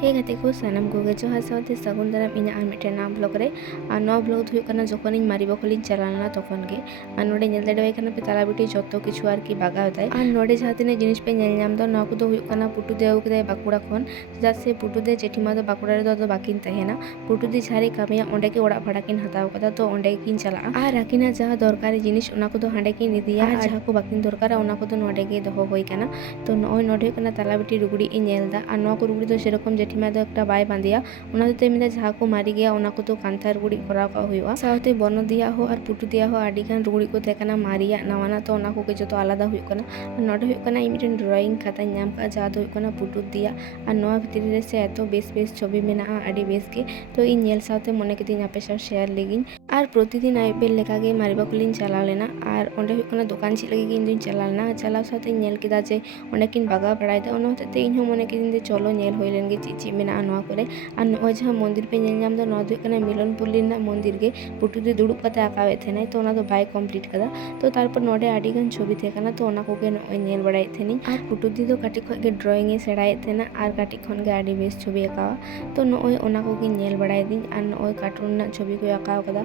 হে গাতে কো সানাম গোগে জহা সাথে সাগুন দারাম ইনে আর মিটে না ব্লগরে আর ন ব্লগ ধুই কানা যখন ইন মারিব খলি চালানা তখন গে আর নড়ে নেলদে ডে এখানে পে তালা বিটি যত কিছু আর কি বাগা হতায় আর নড়ে যাহা দিনে জিনিস পে নেল নাম দ ন কো দহু কানা পুটু দেও কে বাকুড়া খন যা সে পুটু দে জেঠি মা দ বাকুড়ারে দ দ বাকিন তাহে না পুটু দি ছারে কামিয়া ওন্ডে কে ওড়া ফাড়া কিন হাতাও কথা তো ওন্ডে কিন চালা আর রাকিনা যাহা দরকারি জিনিস ওনা কো দ হাঁডে কি নি দিয়া আর যাহা কো বাকিন দরকার ওনা কো দ নড়ে কে দহ হই কানা তো নয় নড়ে কানা তালা বিটি রুগুড়ি ই নেলদা আর ন কো রুগুড়ি দ সেরকম ᱠᱚ ᱛᱚ ᱠᱟᱱᱛᱷᱟᱨ ᱜᱩᱲᱤ ᱠᱚᱨᱟᱣ ᱠᱟᱜ ᱦᱩᱭᱩᱜᱼᱟ ᱥᱟᱶᱛᱮ ᱵᱚᱱᱚ ᱫᱮᱭᱟ ᱦᱚᱸ ᱟᱨ ᱯᱩᱴᱩ ᱫᱮᱭᱟ ᱦᱚᱸ ᱟᱨ ᱟᱹᱰᱤ ᱜᱮ ᱥᱟᱯᱷᱟ ᱫᱚᱦᱚ ᱠᱟᱜ ᱦᱩᱭᱩᱜᱼᱟ ᱥᱟᱶᱛᱮ ᱵᱚᱱᱚ ᱫᱮᱭᱟ ᱦᱚᱸ ᱟᱨ ᱯᱩᱴᱩ ᱫᱮᱭᱟ ᱦᱚᱸ ᱟᱹᱰᱤ ᱜᱟᱱ ᱨᱩᱜᱲᱤ ᱠᱚ ᱛᱟᱦᱮᱸ ᱠᱟᱱᱟ ᱢᱟᱨᱮᱭᱟᱜ ᱱᱟᱣᱟᱱᱟᱜ ᱛᱚ ᱚᱱᱟ ᱠᱚ ᱠᱤᱪᱷᱩ ᱛᱚ ᱟᱹᱜᱩ ᱠᱟᱜ ᱦᱩᱭᱩᱜᱼᱟ ᱥᱟᱶᱛᱮ ᱵᱚᱱᱚ ᱫᱮᱭᱟ ᱦᱚᱸ ᱟᱨ ᱯᱩᱴᱩ ᱫᱮᱭᱟ ᱦᱚᱸ ᱟᱹᱰᱤ ᱜᱟᱱ ᱨᱩᱜᱲᱤ ᱠᱚ ᱛᱟᱦᱮᱸ ᱠᱟᱱᱟ ᱢᱟᱨᱮᱭᱟᱜ ᱱᱟᱣᱟᱱᱟᱜ ᱛᱚ ᱚᱱᱟ ᱠᱚ ᱠᱤᱪᱷᱩ ᱛᱚ ᱟᱞᱟᱫᱟ ᱦᱩᱭᱩᱜ ᱠᱟᱱᱟ ᱱᱚᱰᱮ ᱦᱩᱭᱩᱜ ᱠᱟᱱᱟ ᱤᱧ ᱢᱤᱫᱴᱮᱱ ᱰᱨᱚᱭᱤᱝ ᱠᱷᱟᱛᱟᱧ ᱧᱟᱢ ᱠᱟᱜᱼᱟ ᱡᱟᱦᱟᱸ ᱫᱚ ᱦᱩᱭᱩᱜ ᱠᱟᱱᱟ ᱯᱩᱴᱩ ᱫᱮᱭᱟ ᱠᱷᱟᱛᱟ ᱛᱚ ᱚᱱᱟ ᱯᱩᱴᱩ ᱫᱮᱭᱟ ᱠᱷᱟᱛᱟ ᱨᱮ ᱤᱧ ᱢᱤᱫᱴᱮᱱ ᱰᱨᱚᱭᱤᱝ ᱤᱧ ᱵᱮᱱᱟᱣ ᱠᱟᱜᱼᱟ ᱡᱟᱦᱟᱸ ᱫᱚ ᱦᱩᱭᱩᱜ ᱠᱟᱱᱟ ᱢᱤᱫᱴᱮᱱ ᱥᱤᱢ ᱟᱨ ᱢᱤᱫᱴᱮᱱ ᱜᱮᱰᱮ ᱛᱚ ᱚᱱᱟ ᱥᱤᱢ ᱟᱨ ᱜᱮᱰᱮ ᱨᱮᱱᱟᱜ ᱪᱷᱚᱵᱤ ᱤᱧ ᱵᱮᱱᱟᱣ ᱠᱟᱜᱼᱟ ᱛᱚ ᱚᱱᱟ ᱪᱷᱚᱵᱤ ᱵᱮᱱᱟᱣ ᱠᱟᱛᱮ ᱤᱧ ᱢᱤᱫᱴᱮᱱ ᱰᱨᱚᱭᱤᱝ ᱠᱷᱟᱛᱟᱧ ᱧᱟᱢ ᱠᱟᱜᱼᱟ ᱡᱟᱦᱟᱸ ᱫᱚ ᱦᱩᱭᱩᱜ ᱠᱟᱱᱟ ᱯᱩᱴᱩ ᱫᱮᱭᱟ ᱠᱷᱟᱛᱟ ᱛᱚ ᱚᱱᱟ ᱯᱩᱴᱩ ᱫᱮᱭᱟ ᱠᱷᱟᱛᱟ ᱨᱮ ᱤᱧ ᱢᱤᱫᱴᱮᱱ ᱰᱨᱚᱭᱤᱝ ᱤᱧ ᱵᱮᱱᱟᱣ ᱠᱟᱜᱼᱟ ᱡᱟᱦᱟᱸ ᱫᱚ ᱦᱩᱭᱩᱜ ᱠᱟᱱᱟ ᱢᱤᱫᱴᱮᱱ ᱥᱤᱢ ᱟᱨ ᱢᱤᱫᱴᱮᱱ ᱜᱮᱰᱮ ᱛᱚ ᱚᱱᱟ ᱥᱤᱢ ᱟᱨ ᱜᱮᱰᱮ ᱨᱮᱱᱟᱜ ᱪᱷᱚᱵᱤ ᱤᱧ ᱵᱮᱱᱟᱣ ᱠᱟᱜᱼᱟ ᱛᱚ ᱚᱱᱟ ᱪᱷᱚᱵᱤ ᱵᱮᱱᱟᱣ ᱠᱟᱛᱮ ᱤᱧ ᱢᱤᱫᱴᱮᱱ ᱰᱨᱚᱭᱤᱝ ᱠᱷᱟᱛᱟᱧ ᱧᱟ আর প্রতিদিন আইপিএল লেখাকে মারিবা খুলিন চালালে না আর ওখানে দোকান ছিল কিন্তু চালাল না চালাও সাথে নেল কেদা যে অনেক কিন বাগা বেড়াই দেয় অন্য হতে ইনহ মনে কিন যে চলো নেল হইলেন গে চিচি মে না নোয়া করে আর নয় যে মন্দির পে নেল যামদো নদ এখানে মিলন পল্লীর না মন্দির গে পুটু দিয়ে দুড়ুপ কাতে আঁকা বেথে নাই তো ওনা তো বাই কমপ্লিট কাদা তো তারপর নডে আডিগান ছবি থেকে না তো ওনা কোকে নয় নেল বেড়াই থেনি আর পুটু দিয়ে তো কাটি খন গে ড্রয়িং এ সেড়াই থেনা আর কাটি খন গে আডি বেশ ছবি আঁকা তো নয় ওনা কোকে নেল বেড়াই দিন আর নয় কার্টুন না ছবি কই আঁকা কাদা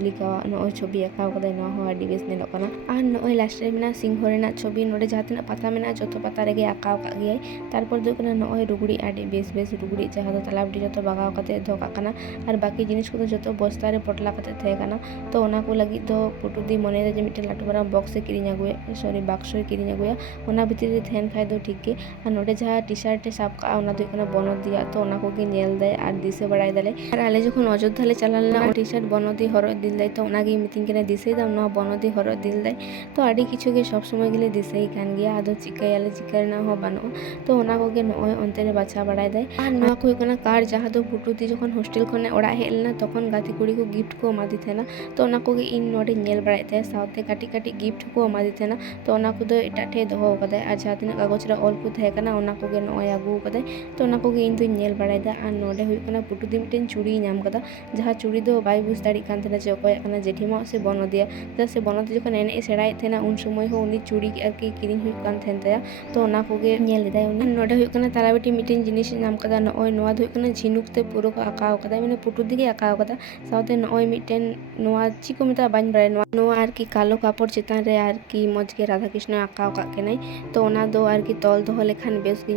ᱛᱩᱞᱤ ᱠᱟᱣᱟ ᱱᱚᱜᱼᱚᱭ ᱪᱷᱚᱵᱤ ᱟᱸᱠᱟᱣ ᱠᱟᱫᱟᱭ ᱱᱚᱣᱟ ᱦᱚᱸ ᱟᱹᱰᱤ ᱵᱮᱥ ᱧᱮᱞᱚᱜ ᱠᱟᱱᱟ ᱟᱨ ᱱᱚᱜᱼᱚᱭ ᱞᱟᱥᱴ ᱨᱮ ᱢᱮᱱᱟᱜ ᱥᱤᱝᱦᱚ ᱨᱮᱱᱟᱜ ᱪᱷᱚᱵᱤ ᱱᱚᱰᱮ ᱡᱟᱦᱟᱸ ᱛᱤᱱᱟᱹᱜ ᱯᱟᱛᱟ ᱢᱮᱱᱟᱜᱼᱟ ᱡᱚᱛᱚ ᱯᱟᱛᱟ ᱨᱮᱜᱮ ᱟᱸᱠᱟᱣ ᱠᱟᱜ ᱜᱮᱭᱟᱭ ᱛᱟᱨᱯᱚᱨ ᱫᱚ ᱠᱟᱱᱟ ᱱᱚᱜᱼᱚᱭ ᱨᱩᱜᱽᱲᱤᱡ ᱟᱹᱰᱤ ᱵᱮᱥ ᱵᱮᱥ ᱨᱩᱜᱽᱲᱤᱡ ᱡᱟᱦᱟᱸ ᱫᱚ ᱛᱟᱞᱟᱵᱽᱰᱤ ᱡᱚᱛᱚ ᱵᱟᱜᱟᱣ ᱠᱟᱛᱮ ᱫᱚᱦᱚ ᱠᱟᱜ ᱠᱟᱱᱟ ᱟᱨ ᱵᱟᱠᱤ ᱡᱤᱱᱤᱥ ᱠᱚᱫᱚ ᱡᱚᱛᱚ ᱵᱚᱥᱛᱟ ᱨᱮ ᱯᱚᱴᱞᱟ ᱠᱟᱛᱮ ᱛᱟᱦᱮᱸ ᱠᱟᱱᱟ ᱛᱚ ᱚᱱᱟ ᱠᱚ ᱞᱟᱹᱜᱤᱫ ᱫᱚ ᱯᱩᱴᱩᱨ ᱫᱤ ᱢᱚᱱᱮ ᱫᱟ ᱡᱮ ᱢᱤᱫᱴᱮᱱ ᱞᱟᱹᱴᱩ ᱢᱟᱨᱟᱝ ᱵᱚᱠᱥ ᱮ ᱠᱤᱨᱤᱧ ᱟᱹᱜᱩᱭᱟ ᱥᱚᱨᱤ ᱵᱟᱠᱥᱚ ᱮ ᱠᱤᱨᱤᱧ ᱟᱹᱜᱩᱭᱟ ᱚᱱᱟ ᱵᱷᱤᱛᱤᱨ ᱨᱮ ᱛᱟᱦᱮᱱ ᱠᱷᱟᱡ ᱫᱚ ᱴᱷᱤᱠ ᱜᱮ ᱟᱨ ᱱᱚᱰᱮ ᱡᱟᱦᱟᱸ ᱴᱤ ᱥᱟᱨᱴ ᱮ ᱥᱟᱵ ᱠᱟᱜᱼᱟ ᱚᱱᱟ ᱫᱚ ᱦᱩᱭᱩᱜ ᱠᱟᱱᱟ ᱵᱚᱱᱚᱫ ᱫᱤᱭᱟ ᱛᱚ ᱚᱱᱟ ᱠᱚᱜᱮ ᱧᱮᱞ ᱫᱟᱭ ᱟᱨ ᱫᱤᱥᱟᱹ ᱵᱟᱲᱟᱭ ᱫᱟᱞᱮ ᱟᱞᱮ ᱡᱚᱠᱷᱚᱱ ᱚᱡᱳᱫᱽᱫᱷᱟ ᱞᱮ ᱪᱟᱞᱟᱣ ᱞᱮᱱᱟ ᱴᱤ ᱥᱟᱨᱴ ᱵᱚᱱᱚᱫᱤ ᱦᱚᱨᱚᱜ দিল দেয় তো ওনাকে মিটিং কেনে দিছেই দাম না বনদি হর দিল দেয় তো আড়ি কিছুকে সব সময় গেলে দিছেই কান গিয়া আদৌ চিকাই আলে চিকাই না হবা নো তো ওনাকে নয় অন্তরে বাছা বাড়াই দেয় আর নয় কই কোন কার যাহা তো ফুটুতি যখন হোস্টেল খনে ওড়া হেল না তখন গাতি কুড়ি কো গিফট কো মা দিতে না তো ওনাকে ইন নড়ে নেল বাড়াই দেয় সাথে কাটি কাটি গিফট কো মা দিতে না তো ওনাকে তো এটা ঠে দহ কদায় আর যাহা দিন কাগজের অল্প থাকে না ওনাকে নয় আগু কদায় তো ওনাকে ইন দুই নেল বাড়াই দেয় আর নড়ে হই কোন ফুটুতি মিটেন চুড়ি নাম কদা যাহা চুড়ি দো বাই বুঝ দাঁড়ি কান্তে না যে ᱦᱚᱭᱚᱜ ᱠᱟᱱᱟ ᱡᱤᱴᱷᱤᱢᱟᱜ ᱥᱮ ᱵᱚᱱᱚᱫᱤᱭᱟᱹ ᱪᱮᱫᱟᱜ ᱥᱮ ᱵᱚᱱᱚᱛ ᱡᱚᱠᱷᱚᱱ ᱮᱱᱮᱡ ᱥᱮᱬᱟᱭᱮᱫ ᱛᱟᱦᱮᱱᱟ ᱩᱱ ᱥᱚᱢᱚᱭ ᱦᱚᱸ ᱩᱱᱤ ᱪᱩᱲᱤ ᱜᱮ ᱟᱨᱠᱤ ᱠᱤᱨᱤᱧ ᱦᱩᱭᱩᱜ ᱠᱟᱱ ᱛᱟᱦᱮᱱ ᱛᱟᱭᱟ ᱛᱚ ᱚᱱᱟ ᱠᱚᱜᱮ ᱧᱮᱞᱮᱫᱟᱭ ᱢᱟᱱᱮ ᱱᱚᱰᱮ ᱦᱩᱭᱩᱜ ᱠᱟᱱᱟ ᱛᱟᱞᱟ ᱵᱤᱴᱤ ᱢᱤᱫᱴᱮᱱ ᱡᱤᱱᱤᱥᱤᱧ ᱧᱟᱢ ᱟᱠᱟᱫᱟ ᱱᱚᱜᱼᱚᱭ ᱱᱚᱣᱟ ᱫᱚ ᱦᱩᱭᱩᱜ ᱠᱟᱱᱟ ᱡᱷᱤᱱᱩᱠ ᱛᱮ ᱯᱩᱨᱟᱹ ᱠᱚ ᱟᱸᱠᱟᱣ ᱠᱟᱫᱟᱭ ᱢᱟᱱᱮ ᱯᱩᱴᱩ ᱫᱚᱭ ᱟᱠᱟᱣ ᱠᱟᱫᱟ ᱥᱟᱶᱛᱮ ᱱᱚᱜᱼᱚᱭ ᱢᱤᱫᱴᱮᱱ ᱱᱚᱣᱟ ᱪᱮᱫ ᱠᱚ ᱢᱮᱛᱟᱜᱼᱟ ᱵᱟᱹᱧ ᱵᱟᱲᱟᱭᱟ ᱱᱚᱣᱟ ᱱᱚᱣᱟ ᱟᱨᱠᱤ ᱠᱟᱞᱚ ᱠᱟᱯᱚᱲ ᱪᱮᱛᱟᱱ ᱨᱮ ᱟᱨᱠᱤ ᱢᱚᱡᱽ ᱜᱮ ᱨᱟᱫᱷᱟ ᱠᱨᱤᱥᱱᱚᱭ ᱟᱸᱠᱟᱣ ᱠᱟᱜ ᱠᱤᱱᱟᱹᱭ ᱛᱚ ᱚᱱᱟ ᱫᱚ ᱟᱨᱠᱤ ᱛᱚᱞ ᱫᱚᱦᱚ ᱞᱮᱠᱷᱟᱱ ᱵᱮᱥᱜᱮ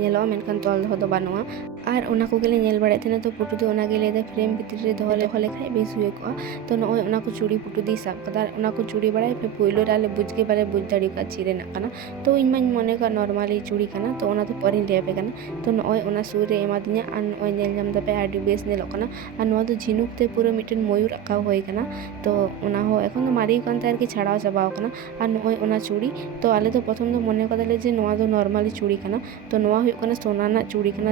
ᱠᱟᱱᱟ ᱛᱚ ᱤᱧ ᱢᱟᱧ ᱠᱩᱥᱤᱭᱟᱜ ᱠᱟᱱ ᱛᱟᱦᱮᱱᱟ ᱛᱚ ᱤᱧ ᱢᱟᱧ ᱢᱚᱱᱮ ᱠᱟᱜ ᱱᱚᱨᱢᱟᱞ ᱜᱮ ᱪᱤᱨᱮᱱᱟᱜ ᱠᱟᱱᱟ ᱛᱚ ᱤᱧ ᱢᱟᱧ ᱢᱚᱱᱮ ᱠᱟᱜ ᱱᱚᱨᱢᱟᱞ ᱜᱮ ᱪᱩᱲᱤ ᱠᱟᱱᱟ ᱛᱚ ᱚᱱᱟ ᱫᱚ ᱯᱚᱨᱮᱧ ᱞᱟᱹᱭ ᱟᱯᱮ ᱠᱟᱱᱟ ᱛᱚ ᱤᱧ ᱢᱟᱧ ᱢᱚᱱᱮ ᱠᱟᱜ ᱱᱚᱨᱢᱟᱞ ᱜᱮ ᱪᱩᱲᱤ ᱠᱟᱱᱟ ᱛᱚ ᱚᱱᱟ ᱫᱚ ᱯᱚᱨᱮᱧ ᱞᱟᱹᱭ ᱟᱯᱮ ᱠᱟᱱᱟ ᱛᱚ ᱱᱚᱜᱼᱚᱭ ᱚᱱᱟ ᱥᱩᱨ ᱨᱮ ᱮᱢᱟᱫᱤᱧᱟ ᱟᱨ ᱱᱚᱜᱼᱚᱭ ᱧᱮᱞ ᱧᱟᱢ ᱮᱫᱟᱯᱮ ᱟᱨ ᱱᱚᱜᱼᱚᱭ ᱟᱹᱰᱤ ᱢᱚᱡᱽ ᱧᱮᱞᱚᱜ ᱠᱟᱱᱟ ᱛᱚ ᱱᱚᱜᱼᱚᱭ ᱤᱧ ᱢᱟᱧ ᱢᱚᱱᱮ ᱠᱟᱜ ᱱᱚᱨᱢᱟᱞ ᱜᱮ ᱪᱩᱲᱤ ᱠᱟᱱᱟ ᱛᱚ ᱚᱱᱟ ᱫᱚ ᱯᱚᱨᱮᱧ ᱞᱟᱹᱭ ᱟᱯᱮ ᱠᱟᱱᱟ ᱛᱚ ᱱᱚᱜᱼᱚᱭ ᱚᱱᱟ ᱥᱩᱨ ᱨᱮ ᱮᱢᱟᱫᱤᱧᱟ ᱟᱨ ᱱᱚᱜᱼᱚᱭ ᱧᱮᱞ ᱧᱟᱢ ᱮᱫᱟᱯᱮ ᱟᱹᱰᱤ ᱵᱮᱥ ᱧᱮᱞᱚᱜ ᱠᱟᱱᱟ ᱟᱨ ᱱᱚᱣᱟ ᱫᱚ ᱡᱷᱤᱱᱩᱠ ᱛᱮ ᱯᱩᱨᱟᱹ ᱢᱤᱫᱴᱮᱱ ᱢᱚᱭᱩᱨ ᱟᱸᱠᱟᱣ ᱦᱩᱭ ᱠᱟᱱᱟ ᱛᱚ ᱚᱱᱟ ᱦᱚᱸ ᱮᱠᱷᱚᱱ ᱫᱚ ᱢᱟᱨᱮ ᱜᱮ ᱠᱟᱱ ᱛᱤᱧᱟᱹ ᱟᱨᱠᱤ ᱛᱚ ᱚᱱᱟ ᱦᱚᱸ ᱪᱷᱟᱲᱟᱣ ᱪᱟᱵᱟᱣ ᱠᱟᱱᱟ ᱛᱚ ᱚᱱᱟ ᱦᱚᱸ ᱮᱠᱷᱚᱱ ᱫᱚ ᱢᱟᱨᱮ ᱜᱮ ᱠᱟᱱ ᱛᱤᱧᱟᱹ ᱛᱚ ᱚᱱᱟ ᱦᱚᱸ ᱮᱠᱷᱚᱱ ᱫᱚ ᱢᱟᱨᱮ ᱜᱮ ᱠᱟᱱ ᱛᱤᱧᱟᱹ ᱟᱨᱠᱤ ᱛᱚ ᱚᱱᱟ ᱦᱚᱸ ᱮᱠᱷᱚᱱ ᱫᱚ ᱢᱟᱨᱮ ᱜᱮ ᱠᱟᱱ ᱛᱤᱧᱟᱹ ᱛᱚ ᱚᱱᱟ ᱦᱚᱸ ᱮᱠᱷᱚᱱ ᱫᱚ ᱢᱟᱨᱮ ᱜᱮ ᱠᱟᱱ ᱛᱤᱧᱟᱹ ᱟᱨᱠᱤ ᱛᱚ ᱚᱱᱟ ᱦᱚᱸ ᱮᱠᱷᱚᱱ ᱫᱚ ᱢᱟᱨᱮ ᱜᱮ ᱠᱟᱱ ᱛᱤᱧᱟᱹ ᱛᱚ ᱚᱱᱟ ᱦᱚᱸ ᱮᱠᱷᱚᱱ ᱫᱚ ᱢᱟᱨᱮ ᱜᱮ ᱠᱟᱱ ᱛᱤᱧᱟᱹ ᱟᱨᱠᱤ ᱛᱚ ᱚᱱᱟ ᱦᱚᱸ ᱮᱠᱷᱚᱱ ᱫᱚ ᱢᱟᱨᱮ ᱜᱮ ᱠᱟᱱ ᱛᱤᱧᱟᱹ ᱛᱚ ᱚᱱᱟ ᱦᱚᱸ ᱮᱠᱷᱚᱱ ᱫᱚ ᱢᱟᱨᱮ ᱜᱮ ᱠᱟᱱ ᱛᱤᱧᱟᱹ ᱛᱚ ᱚᱱᱟ ᱦᱚᱸ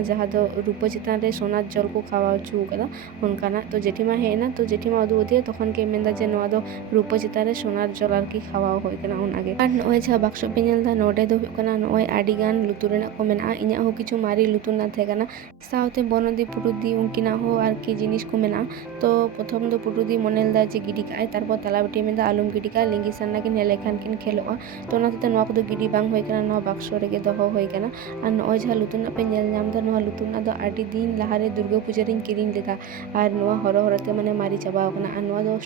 ᱮᱠᱷᱚᱱ ᱫᱚ ᱢᱟᱨᱮ ᱜᱮ ᱠᱟᱱ ᱛᱤᱧᱟᱹ ᱛᱚ ᱚᱱᱟ ᱦᱚᱸ ᱮᱠᱷᱚᱱ ᱫᱚ ᱢᱟᱨᱮ ᱜᱮ ᱠᱟᱱ ᱛᱤᱧᱟᱹ ᱛᱚ ᱚᱱᱟ ᱦᱚᱸ ᱮᱠᱷᱚᱱ ᱫᱚ ᱢᱟᱨᱮ ᱜᱮ ᱠᱟᱱ ᱛᱤᱧᱟᱹ ᱛᱚ ᱚᱱᱟ ᱦᱚᱸ ᱮᱠᱷᱚᱱ ᱫᱚ ᱢᱟᱨᱮ ᱜᱮ ᱠᱟᱱ ᱛᱤᱧᱟᱹ ᱛᱚ ᱚᱱᱟ ᱦᱚᱸ ᱮᱠᱷᱚᱱ ᱫᱚ ᱢᱟᱨᱮ ᱜᱮ ᱠᱟᱱ ᱛᱤᱧᱟᱹ ᱛᱚ ᱚᱱᱟ ᱦᱚᱸ ᱮᱠᱷᱚᱱ ᱫᱚ ᱢᱟᱨᱮ ᱜᱮ ᱠᱟᱱ ᱛᱤᱧᱟᱹ ᱛᱚ ᱚᱱᱟ ᱦᱚᱸ ᱮᱠᱷᱚᱱ ᱫᱚ ᱢᱟᱨᱮ ᱜᱮ ᱠᱟᱱ ᱛᱤᱧᱟᱹ ᱛᱚ ᱚᱱᱟ ᱦᱚᱸ ᱮᱠᱷᱚᱱ ᱫᱚ ᱢᱟᱨᱮ ᱜᱮ ᱠᱟᱱ ᱛᱤᱧᱟᱹ ᱛᱚ ᱚᱱᱟ ᱦᱚᱸ ᱮᱠᱷᱚᱱ ᱫᱚ ᱢᱟᱨᱮ ᱜᱮ ᱠᱟᱱ ᱛᱤᱧ মেন্দা যে নোয়াদো রূপো চিতারে সোনার জল আর কি খাওয়াও হয়ে কেনা ওনাগে আর নয় ছা বাক্স পেঞ্জেলদা নোডে দো হয়ে কেনা নয় আডি গান লুতুরেনা কমে না ইঞা হো কিছু মারি লুতুর না থাকে না সাহতে বনদি পুটুদি উঙ্কিনা হো আর কি জিনিস কমে না তো প্রথম দো পুটুদি মনেলদা যে গিডি খায় তারপর তালা বেটিয়ে মেন্দা আলুম গিডি খায় লিঙ্গি সান নাকি নেলে খান কিন খেলো তো না তাতে নোয়া কদো গিডি বাং হয়ে কেনা নয় বাক্স রেগে দহ হয়ে কেনা আর নয় ছা লুতুর না পেঞ্জেল নাম দো নয় লুতুর না দো আডি দিন লাহারে দুর্গা পূজারিং কিরিং লেখা আর নয় হর হরতে মানে মারি চাবা হোক না আর নয় দোষ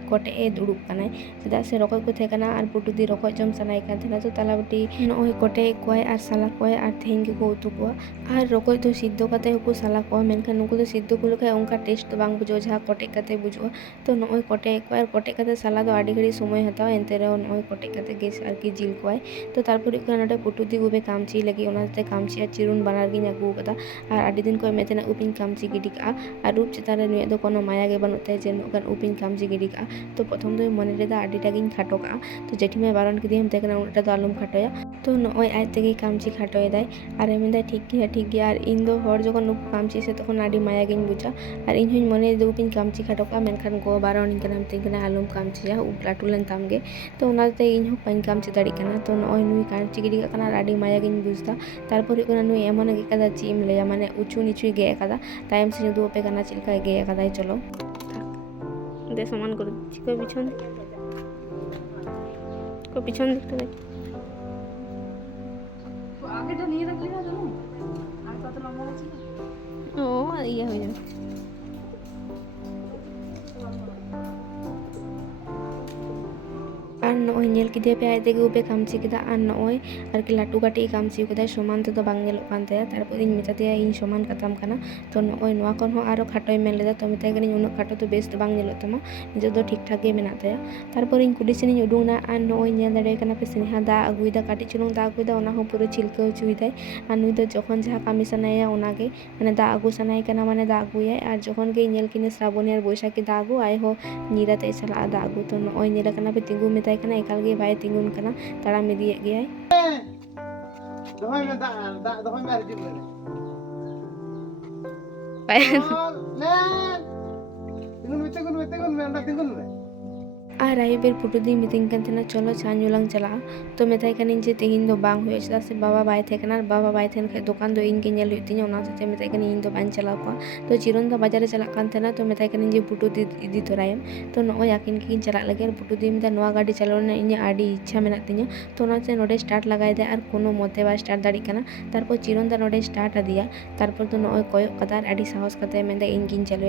ᱠᱚᱴ ᱮ ᱫᱩᱲᱩᱵ ᱠᱟᱱᱟᱭ ᱪᱮᱫᱟᱜ ᱥᱮ ᱨᱚᱠᱚᱡ ᱠᱚ ᱛᱟᱦᱮᱸ ᱠᱟᱱᱟ ᱟᱨ ᱯᱩᱴᱩ ᱫᱤ ᱨᱚᱠᱚᱡ ᱡᱚᱢ ᱥᱟᱱᱟᱭ ᱠᱟᱱ ᱛᱟᱦᱮᱱᱟ ᱛᱚ ᱛᱟᱞᱟᱵᱟᱹᱴᱤ ᱱᱚᱜᱼᱚᱭ ᱠᱚᱴᱮ ᱠᱚᱣᱟᱭ ᱟᱨ ᱥᱟᱞᱟ ᱠᱚᱣᱟᱭ ᱟᱨ ᱛᱮᱦᱮᱧ ᱜᱮᱠᱚ ᱩᱛᱩ ᱠᱚᱣᱟ ᱟᱨ ᱨᱚᱠᱚᱡ ᱫᱚ ᱥᱤᱫᱽᱫᱷᱚ ᱠᱟᱛᱮ ᱦᱚᱸᱠᱚ ᱥᱟᱞᱟ ᱠᱚᱣᱟ ᱢᱮᱱᱠᱷᱟᱱ ᱱᱩᱠᱩ ᱫᱚ ᱥᱤᱫᱽᱫᱷᱚ ᱠᱚ ᱞᱮᱠᱷᱟᱱ ᱚᱱᱠᱟ ᱴᱮᱥᱴ ᱫᱚ ᱵᱟᱝ ᱵᱩᱡᱷᱟᱹᱜᱼᱟ ᱡᱟᱦᱟᱸ ᱠᱚᱴᱮᱡ ᱠᱟᱛᱮ ᱵᱩᱡᱩᱜᱼᱟ ᱛᱚ ᱱᱚᱜᱼᱚᱭ ᱠᱚᱴᱮ ᱠᱚᱣᱟᱭ ᱟᱨ ᱠᱚᱴᱮ ᱠᱟᱛᱮ ᱥᱟᱞᱟ ᱫᱚ ᱟᱹᱰᱤ ᱜᱷᱟᱹᱲᱤᱡ ᱥᱚᱢᱚᱭ ᱦᱟᱛᱟᱣᱟ ᱮᱱᱛᱮ ᱨᱮᱦᱚᱸ ᱱᱚᱜᱼᱚᱭ ᱠᱚᱴᱮ ᱠᱟᱛᱮ ᱜᱮ ᱟᱨ ᱠᱤ ᱡᱤᱞ ᱠᱚᱣᱟᱭ ᱛᱚ ᱛᱟᱨᱯᱚᱨ ᱦᱩᱭᱩᱜ ᱠᱟᱱᱟ ᱱᱚᱰᱮ ᱯᱩᱴᱩ ᱫᱤ ᱩᱵᱮ ᱠᱟᱢᱪᱤ ᱞᱟᱹᱜᱤᱫ ᱚᱱᱟ ᱛᱮ ᱠᱟᱢᱪᱤ ᱟᱨ ᱪᱤᱨᱩᱱ ᱵᱟᱱᱟᱨ ᱜᱮᱧ ᱟᱹᱜᱩ ᱟᱠᱟᱫᱟ ᱟᱨ ᱟᱹᱰᱤ ᱫᱤᱱ ᱠᱷᱚᱱ ᱢᱮᱛᱟᱱᱟ ᱩᱵᱤᱧ ᱠᱟᱢᱪᱤ ᱜᱤᱰᱤ ᱠᱟᱜᱼᱟ ᱟᱨ ᱨᱩᱯ ᱪᱮᱛᱟᱱ ᱨᱮ ᱱᱩᱭᱟᱜ ᱫᱚ ᱠᱳᱱᱳ ᱢᱟᱭᱟ ᱜᱮ ᱵᱟᱹᱱᱩᱜ ᱛᱟᱭᱟ ᱡᱮ ᱱᱩᱱᱟᱹᱜ ᱜᱟᱱ ᱩᱵᱤᱧ ᱠᱟᱢᱪᱤ ᱜᱤᱰᱤ ᱠᱟᱜᱼᱟ তো প্রথম তুমি মনে রেদা আডিটা কিন খাটোকা তো জেঠিমাই বারণ কি দিয়ে দেখে না ওটা তো আলুম খাটোয়া তো ওই আয় থেকে কামচি খাটোয়ে দেয় আর আমি দেয় ঠিক গিয়া ঠিক গিয়া আর ইন দো হর যখন কামচি সে তখন আডি মায়া গিন বুঝা আর ইন হই মনে দেবো কিন কামচি খাটোকা মেনখান গো বারণ কেন আমি তিন আলুম কামচি যা উপলা টুলেন তামগে তো ওনাতে ইন হোক পাইন কামচি দাঁড়ি কেনা তো ওই নুই কামচি গিরি কেনা আর আডি মায়া গিন বুঝতা তারপর হই কেনা নুই এমন গে কাদা চিম লেয়া মানে উঁচু নিচুই গে একাদা তাই আমি সে দু ওপে কেনা চিলকায় গে একাদাই চলো ମୋତେ ସମାନ କରୁଛି କପିଛନ୍ତି କପିଛନ୍ତି ଦେଖ ଇଏ ହୋଇଯାଉଛି ᱟᱨ ᱱᱚᱜᱼᱚᱭ ᱧᱮᱞ ᱠᱮᱫᱮᱭᱟᱯᱮ ᱟᱡ ᱛᱮᱜᱮ ᱩᱵᱮ ᱠᱟᱢᱪᱤ ᱠᱮᱫᱟ ᱟᱨ ᱱᱚᱜᱼᱚᱭ ᱟᱨᱠᱤ ᱞᱟᱹᱴᱩ ᱠᱟᱹᱴᱤᱡ ᱮ ᱠᱟᱢᱪᱤ ᱠᱮᱫᱟ ᱥᱚᱢᱟᱱ ᱛᱮᱫᱚ ᱵᱟᱝ ᱧᱮᱞᱚᱜ ᱠᱟᱱ ᱛᱟᱭᱟ ᱛᱟᱨᱯᱚᱨᱮᱧ ᱢᱮᱛᱟ ᱫᱮᱭᱟ ᱤᱧ ᱥᱚᱢᱟᱱ ᱠᱟᱛᱟᱢ ᱠᱟᱱᱟ ᱛᱚ ᱱᱚᱜᱼᱚᱭ ᱟᱨᱠᱤ ᱱᱚᱝᱠᱟ ᱠᱟᱛᱮᱫ ᱜᱮ ᱟᱨᱠᱤ ᱤᱧ ᱫᱚ ᱱᱚᱣᱟ ᱠᱚᱫᱚᱧ ᱠᱟᱢᱪᱤ ᱠᱮᱫᱟ ᱟᱨ ᱱᱚᱜᱼᱚᱭ ᱟᱨᱠᱤ ᱱᱚᱝᱠᱟ ᱠᱟᱛᱮᱫ ᱜᱮ ᱤᱧ ᱫᱚ ᱱᱚᱣᱟ ᱠᱚᱫᱚᱧ ᱠᱟᱢᱪᱤ ᱠᱮᱫᱟ ᱟᱨ ᱱᱚᱜᱼᱚᱭ ᱱᱚᱣᱟ ᱠᱚᱦᱚᱸ ᱟᱨᱚ ᱠᱷᱟᱴᱚᱭ ᱢᱮᱱ ᱞᱮᱫᱟ ᱛᱚ ᱢᱮᱛᱟᱭ ᱠᱟᱹᱱᱟᱹᱧ ᱩᱱᱟᱹᱜ ᱠᱷᱟᱴᱚ ᱫᱚ ᱵᱮᱥ ᱫᱚ ᱵᱟᱝ ᱧᱮᱞᱚᱜ ᱛᱟᱢᱟ ᱱᱤᱡᱮ ᱫᱚ ᱴᱷᱤᱠ ᱴᱷᱟᱠ ᱜᱮ ᱢᱮᱱᱟᱜ ᱛᱟᱢᱟ ᱛᱚ ᱱᱚᱜᱼᱚᱭ ᱱᱚᱝᱠᱟ ᱠᱟᱛᱮᱫ ᱜᱮ ᱤᱧ ᱫᱚ ᱱᱚᱣᱟ ᱠᱚᱫᱚᱧ ᱠᱟᱢᱪᱤ ᱠᱮᱫᱟ ᱟᱨ ᱱᱚᱜᱼᱚᱭ ᱱᱚᱣᱟ ᱠᱚᱦᱚᱸ ᱟᱨᱚ ᱠᱷᱟᱴᱚᱭ ᱢᱮᱱ ᱞᱮᱫᱟ ᱛᱚ ᱢᱮᱛᱟᱭ ᱠᱟᱹᱱᱟᱹᱧ ᱩᱱᱟᱹᱜ ᱠᱷᱟᱴᱚ ᱫᱚ ᱵᱮᱥ ᱫᱚ ᱵᱟᱝ ᱧᱮᱞᱚᱜ ᱛᱟᱢᱟ ᱱᱤᱡᱮ ᱫᱚ ᱴᱷᱤᱠ ᱴᱷᱟᱠ ᱜᱮ ᱢᱮᱱᱟᱜ ᱛᱟᱭᱟ ᱛᱟᱨᱯᱚᱨᱮᱧ ᱠᱩᱞᱤ ᱠᱮᱫᱮᱭᱟ ᱩᱰᱩᱝ ᱮᱱᱟ ᱟᱨ ᱱᱚᱜᱼᱚᱭ ᱧᱮᱞ ᱫᱟᱲᱮᱭᱟᱜ ᱠᱟᱱᱟᱯᱮ ᱥᱱᱮᱦᱟ ᱫᱟ ᱟᱹᱜᱩᱭᱮᱫᱟ ᱠᱟᱹᱴᱤᱡ ᱪᱩᱞᱩᱝ ᱫᱟ ᱟᱹᱜᱩᱭᱮᱫᱟ ᱚᱱᱟ ᱦᱚᱸ ᱯᱩᱨᱟᱹ ᱪᱷᱤᱞᱠᱟᱹᱣ ᱪᱟᱵᱟᱭᱮᱱ ᱛᱟᱭᱟ ᱛᱚ ᱱᱚᱜᱼᱚᱭ ᱱᱚᱝᱠᱟ ᱠᱟᱛᱮᱫ ᱜᱮ ᱤᱧ ᱫᱚ ᱱᱚᱣᱟ ᱠᱚᱫᱚᱧ ᱠᱟᱢᱪᱤ ᱠᱮᱫᱟ ᱟᱨ ᱱᱚᱜᱼᱚᱭ ᱱᱚᱣᱟ ᱠᱚᱦᱚᱸ ᱟᱨᱚ ᱠᱷᱟᱴᱚᱭ ᱢᱮᱱ ᱞᱮᱫᱟ ᱛᱚ ᱢᱮᱛᱟᱭ ᱠᱟᱹᱱᱟᱹᱧ ᱩᱱᱟᱹᱜ ᱠᱷᱟᱴᱚ ᱫᱚ ᱵᱮᱥ ᱫᱚ ᱵᱟᱝ ᱧᱮᱞᱚᱜ ᱛᱟᱢᱟ ᱱᱤᱡᱮ ᱫᱚ ᱴᱷᱤᱠ ᱴᱷᱟᱠ ᱜᱮ ᱢᱮᱱᱟᱜ ᱛᱟᱭᱟ ᱛᱟᱨᱯᱚᱨᱮᱧ ᱠᱩᱞᱤ ᱠᱮᱫᱮᱭᱟ ᱩᱰᱩᱝ ᱮᱱᱟ ᱟᱨ ᱱᱚᱜᱼᱚᱭ ᱧᱮᱞ ᱫᱟᱲᱮᱭᱟᱜ ᱠᱟᱱᱟᱯᱮ ᱥᱱᱮᱦᱟ ᱫᱟ ᱟᱹᱜᱩᱭᱮᱫᱟ ᱠᱟᱹᱴᱤᱡ ᱪᱩᱞᱩᱝ ᱫᱟ ᱟᱹᱜᱩᱭᱮᱫᱟ ᱚᱱᱟ ᱦᱚᱸ ᱯᱩᱨᱟᱹ ᱪᱷᱤᱞᱠᱟᱹᱣ ᱪᱟᱵᱟᱭᱮᱱ ᱛᱟᱭᱟ ᱛᱚ ᱱᱚᱜᱼᱚᱭ ᱱᱚᱝᱠᱟ ᱠᱟᱛᱮᱫ ᱜᱮ ᱤᱧ ᱫᱚ ᱱᱚᱣᱟ ᱠᱚᱫᱚᱧ ᱠᱟᱢᱪᱤ ᱠᱮᱫᱟ ᱟᱨ ᱱᱚᱜᱼᱚᱭ ᱱᱚᱣᱟ ᱠᱚᱦᱚᱸ ᱟᱨᱚ ᱠᱷᱟᱴᱚᱭ ᱢᱮᱱ ᱞᱮᱫᱟ ᱛᱚ ᱢᱮᱛᱟᱭ ᱠᱟᱹᱱᱟᱹᱧ ᱩᱱᱟᱹᱜ ᱠᱷᱟᱴᱚ ᱫᱚ ᱵᱮᱥ ᱫᱚ ᱵᱟᱝ ᱧᱮᱞᱚᱜ ᱛᱟᱢᱟ ᱱᱤᱡᱮ ᱫᱚ ᱴᱷᱤᱠ ᱴᱷᱟᱠ ᱜᱮ ᱢᱮᱱᱟᱜ ᱛᱟᱭᱟ ᱛᱟᱨᱯᱚᱨᱮᱧ ᱠᱩᱞᱤ ᱠᱮᱫᱮᱭᱟ ᱩᱰᱩᱝ ᱮᱱᱟ ᱟᱨ ᱱᱚᱜᱼᱚᱭ ᱧᱮᱞ ᱫᱟᱲᱮᱭᱟᱜ ᱠᱟᱱᱟᱯᱮ ᱥᱱᱮᱦᱟ ᱫᱟ ᱟᱹᱜᱩᱭᱮᱫᱟ ᱠᱟᱹᱴᱤᱡ ᱪᱩᱞᱩᱝ ᱫᱟ ᱟᱹᱜᱩᱭᱮᱫᱟ ᱚᱱᱟ ᱦᱚᱸ ᱯᱩᱨᱟᱹ ᱪᱷᱤᱞᱠᱟᱹᱣ ᱪᱟᱵᱟᱭᱮᱱ ᱛᱟᱭᱟ ᱛᱚ ᱱᱚᱜᱼᱚᱭ ᱱᱚᱝᱠᱟ ᱠᱟᱛᱮᱫ ᱜᱮ ᱤᱧ ᱫᱚ ᱱᱚᱣᱟ ᱠᱚᱫᱚᱧ ᱠᱟᱢᱪᱤ ᱠ කන එකල්ගේ බය තිගුන් කන තරම් මෙදියගියයි ප ම ම ති ᱟᱨ ᱨᱟᱭᱵᱟᱨ ᱯᱩᱴᱩ ᱫᱤ ᱢᱤᱛᱟᱹᱧ ᱠᱟᱱ ᱛᱟᱦᱮᱱᱟ ᱪᱚᱞᱚ ᱪᱟ ᱧᱩ ᱞᱟᱝ ᱪᱟᱞᱟᱜᱼᱟ ᱛᱚ ᱢᱮᱛᱟᱭ ᱠᱟᱹᱱᱟᱹᱧ ᱡᱮ ᱛᱮᱦᱮᱧ ᱫᱚ ᱵᱟᱝ ᱦᱩᱭᱩᱜᱼᱟ ᱪᱮᱫᱟᱜ ᱥᱮ ᱵᱟᱵᱟ ᱵᱟᱭ ᱛᱟᱦᱮᱸ ᱠᱟᱱᱟ ᱟᱨ ᱵᱟᱵᱟ ᱵᱟᱭ ᱛᱟᱦᱮᱱ ᱠᱷᱟᱡ ᱫᱚᱠᱟᱱ ᱫᱚ ᱤᱧᱜᱮ ᱧᱮᱞ ᱦᱩᱭᱩᱜ ᱛᱤᱧᱟᱹ ᱚᱱᱟ ᱥᱟᱛᱮ ᱢᱮᱛᱟᱭ ᱠᱟᱹᱱᱟᱹᱧ ᱤᱧ ᱫᱚ ᱵᱟᱹᱧ ᱪᱟᱞᱟᱜᱼᱟ ᱛᱚ ᱟᱢ ᱜᱮ ᱧᱮᱞ ᱦᱩᱭᱩᱜ ᱛᱟᱢᱟ ᱛᱚ ᱢᱮᱛᱟᱭ ᱠᱟᱹᱱᱟᱹᱧ ᱡᱮ ᱵᱟᱝ ᱤᱧ ᱫᱚ ᱵᱟᱹᱧ ᱪᱟᱞᱟᱜᱼᱟ ᱛᱚ ᱪᱤᱨᱚᱱ ᱫᱚ ᱵᱟᱡᱟᱨᱮ ᱪᱟᱞᱟᱜ ᱠᱟᱱ ᱛᱟᱦᱮᱱᱟ ᱛᱚ ᱢᱮᱛᱟᱭ ᱠᱟᱹᱱᱟᱹᱧ ᱡᱮ ᱵᱩᱰᱤ ᱜᱚ ᱛᱟᱦᱚᱞᱮ ᱤᱧ ᱫᱚ ᱵᱟᱹᱧ ᱪᱟᱞᱟᱜᱼᱟ ᱛᱚ ᱪᱤᱨᱚᱱ ᱫᱚ ᱵᱟᱡᱟᱨᱮ ᱪᱟᱞᱟᱜ ᱠᱟᱱ ᱛᱟᱦᱮᱱᱟ ᱛᱚ ᱢᱮᱛᱟᱭ ᱠᱟᱹᱱᱟᱹᱧ ᱡᱮ ᱵᱩᱰᱩ ᱤᱫᱤ ᱛᱚᱨᱟᱭᱮᱢ ᱛᱚ ᱱᱚᱜᱼᱚᱭ ᱟᱹᱠᱤᱱ ᱜᱮᱠᱤᱱ ᱪᱟᱞᱟᱜ ᱞᱟᱹᱜᱤᱫᱚᱜ ᱠᱟᱱᱟ ᱵᱟᱵᱟ ᱵᱟᱭ ᱛᱟᱦᱮᱸ ᱠᱟᱱᱟ ᱛᱚ ᱢᱮᱛᱟᱭ ᱠᱟᱹᱱᱟᱹᱧ ᱡᱮ ᱵᱟᱹᱧ ᱪᱟᱞᱟᱜᱼᱟ ᱛᱚ ᱪᱤᱨᱚᱱ ᱫᱚ ᱵᱟᱡᱟᱨᱮ ᱪᱟᱞᱟᱜ ᱠᱟᱱ ᱛᱟᱦᱮᱱᱟ ᱛᱚ ᱢᱮᱛᱟᱭ ᱠᱟᱹᱱᱟᱹᱧ ᱡᱮ ᱵᱩᱰᱩ ᱤᱫᱤ ᱛᱚᱨᱟᱭᱮᱢ ᱛᱚ ᱱᱚᱜᱼᱚᱭ ᱟᱹᱠᱤᱱ ᱜᱮᱠᱤᱱ ᱪᱟᱞᱟᱜ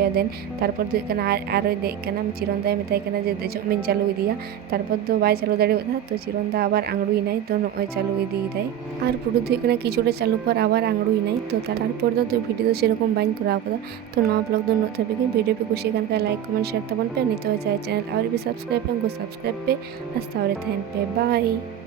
ᱞᱟᱹᱜᱤᱫᱚᱜ ᱠᱟᱱᱟ ᱵᱟᱵᱟ ᱵᱟᱭ ᱛᱟᱦᱮᱸ ᱠᱟᱱᱟ ᱛᱚ ᱢᱮᱛᱟᱭ ᱠᱟᱹᱱᱟᱹᱧ ᱡᱮ ᱵᱩᱰᱩ ᱤᱫᱤ ᱛᱚᱨᱟᱭᱮᱢ ᱛᱚ ᱱᱚᱜᱼᱚᱭ ᱟᱹᱠᱤᱱ ᱜᱮᱠᱤᱱ ᱪᱟᱞᱟᱜ ᱞᱟᱹᱜᱤᱫᱚᱜ ᱠᱟᱱᱟ ᱵᱟᱵᱟ ᱵᱟᱭ ᱛᱟᱦᱮᱸ ᱠᱟᱱᱟ ᱛᱚ ᱢᱮᱛᱟᱭ ᱠᱟᱹᱱᱟᱹᱧ ᱡᱮ ᱵᱩᱰᱩ ᱤᱫᱤ ᱛᱚᱨᱟᱭᱮᱢ ᱛᱚ ᱱᱚᱜᱼᱚᱭ ᱟᱹᱠᱤᱱ ᱜᱮᱠᱤᱱ ᱪᱟᱞᱟᱜ ᱞᱟᱹᱜᱤᱫᱚᱜ ᱠᱟᱱᱟ ᱵᱟᱵᱟ ᱵᱟᱭ ᱛᱟᱦᱮᱸ ᱠᱟᱱᱟ ᱛᱚ ᱢᱮᱛᱟᱭ ᱠᱟᱹᱱᱟᱹᱧ ᱡᱮ ᱵᱩᱰᱩ ᱤᱫᱤ ᱛᱚᱨᱟᱭᱮᱢ ᱛᱚ ᱱᱚᱜᱼᱚᱭ ᱟᱹᱠᱤᱱ ᱜᱮᱠᱤᱱ ᱪᱟᱞᱟᱜ ᱞᱟᱹᱜᱤᱫᱚᱜ ᱠᱟᱱᱟ ᱵᱟᱵᱟ ᱵᱟᱭ ᱛᱟᱦᱮᱸ ᱠᱟᱱᱟ ᱛᱚ ᱢᱮᱛᱟᱭ ᱠᱟᱹᱱᱟᱹᱧ ᱡᱮ ᱵᱩᱰᱩ ᱤᱫᱤ ᱛᱚᱨᱟᱭᱮᱢ ᱛᱚ ᱱᱚᱜᱼᱚᱭ ᱟᱹᱠᱤᱱ ᱜᱮᱠᱤᱱ ᱪᱟᱞᱟᱜ ᱞᱟᱹᱜᱤᱫᱚᱜ ᱠᱟᱱᱟ ᱵᱟᱵᱟ ᱵᱟᱭ ᱛᱟᱦᱮᱸ ᱠᱟᱱᱟ ᱛᱚ ᱢᱮᱛᱟᱭ ᱠᱟᱹᱱᱟᱹᱧ ᱡᱮ ᱵᱩᱰᱩ ᱤᱫᱤ ᱛᱚᱨᱟᱭᱮᱢ ᱛᱚ ᱱᱚᱜᱼᱚᱭ ᱟᱹᱠᱤᱱ ᱜᱮᱠᱤᱱ ᱪᱟᱞᱟᱜ ᱞᱟᱹᱜᱤᱫᱚᱜ ᱠᱟᱱᱟ ᱵᱟᱵᱟ ᱵᱟᱭ ᱛᱟᱦᱮᱸ ᱠᱟᱱᱟ ᱛᱚ ᱢᱮᱛᱟᱭ ᱠᱟᱹᱱᱟᱹᱧ ᱡᱮ ᱵᱩᱰᱩ ᱤᱫᱤ ᱛᱚᱨᱟᱭᱮᱢ ᱛᱚ ᱱᱚᱜᱼᱚᱭ ᱟᱹᱠᱤᱱ ᱜᱮᱠᱤᱱ ᱪᱟᱞᱟᱜ ᱞᱟᱹᱜᱤᱫᱚᱜ ᱠᱟᱱᱟ ᱵᱟᱵᱟ ᱵᱟᱭ ᱛᱟᱦᱮᱸ ᱠᱟᱱᱟ ᱛᱚ ᱢᱮᱛᱟᱭ ᱠᱟᱹᱱᱟᱹᱧ ᱡᱮ ᱵᱩᱰᱩ ᱤᱫᱤ ᱛᱚᱨᱟᱭᱮᱢ ᱛᱚ ᱱᱚᱜᱼᱚᱭ ᱟᱹᱠᱤᱱ ᱜᱮᱠᱤᱱ ᱪᱟᱞᱟᱜ ᱞᱟᱹᱜᱤᱫᱚᱜ ᱠᱟᱱᱟ ᱵᱟᱵᱟ ᱵᱟᱭ ᱛᱟᱦᱮᱸ ᱠᱟᱱᱟ ᱛᱚ ᱢᱮᱛᱟᱭ ᱠᱟᱹᱱᱟᱹᱧ ᱡᱮ ᱵᱩᱰᱩ ᱤᱫᱤ ᱛᱚᱨᱟᱭᱮᱢ ᱛᱚ ᱱᱚᱜᱼᱚᱭ ᱟᱹᱠᱤᱱ ᱜᱮᱠᱤᱱ ᱪᱟ চালু দিয়া তারপর তো বাই চালু দাঁড়িয়ে না তো চিরন্দা আবার আঙড়ুই নাই তো নয় চালু দিয়ে দেয় আর ফুটু তুই এখানে কিছুটা চালু পর আবার আঙড়ুই নাই তো তারপর তো তুই ভিডিও সেরকম বাইন করা হবো তো নয় ব্লগ তো নতুন থাকবে ভিডিও পে খুশি এখানকার লাইক কমেন্ট শেয়ার তেমন পে নিতে হয়ে channel R B subscribe subscribe pay আস্তাহরে thank pay by